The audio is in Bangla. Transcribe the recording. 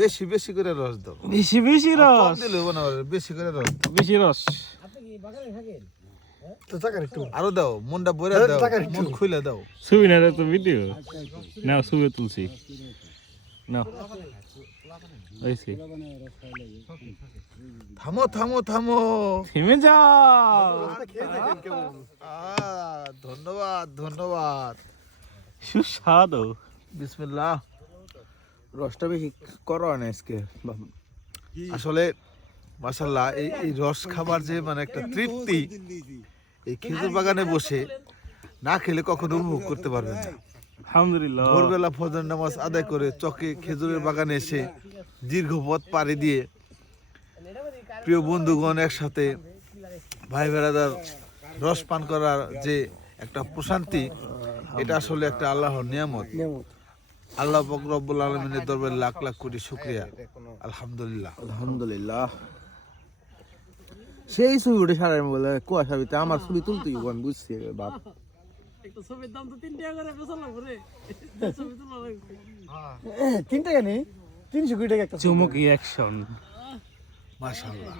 বেশি বেশি করে রস দাও। বেশি বেশি রস কম দিলে হবে না, বেশি করে রস দাও। বেশি রস আরো দাও, মনটা বইরা দাও, মন খুলে দাও। ছবি না তো ভিডিও নাও, ছবি তুলছি নাও ওইসি থামো থামো থামো। থেমে যাও। ধন্যবাদ ধন্যবাদ। সুস্বাদু। বিসমিল্লাহ। রসটা বেশি করো না আজকে আসলে মাশাআল্লাহ। এই রস খাবার যে মানে একটা তৃপ্তি, এই খেজুর বাগানে বসে না খেলে কখনো উপভোগ করতে পারবেন না। আলহামদুলিল্লাহ। ভোরবেলা ফজর নামাজ আদায় করে চকে খেজুরের বাগানে এসে দীর্ঘ পথ পাড়ি দিয়ে প্রিয় বন্ধুগণ একসাথে ভাই বেড়াদার রস পান করার যে একটা প্রশান্তি, এটা আসলে একটা আল্লাহর নিয়ামত। আল্লাহ পাক রব্বুল আলামিনের দরবারে লাখ লাখ কোটি শুকরিয়া। আলহামদুলিল্লাহ আলহামদুলিল্লাহ। সেই ছবি উঠে সারাই বলে কুয়াশার ভিতরে আমার ছবি তুলতে গিয়ে বুঝছি বাপ। একটা ছবির দাম তো 3 টাকা করে বেচলাম করে ছবি তোলা লাগবে 3 টাকা নেই, 300 কোটি টাকা একটা চুমুকি অ্যাকশন। মাশাআল্লাহ।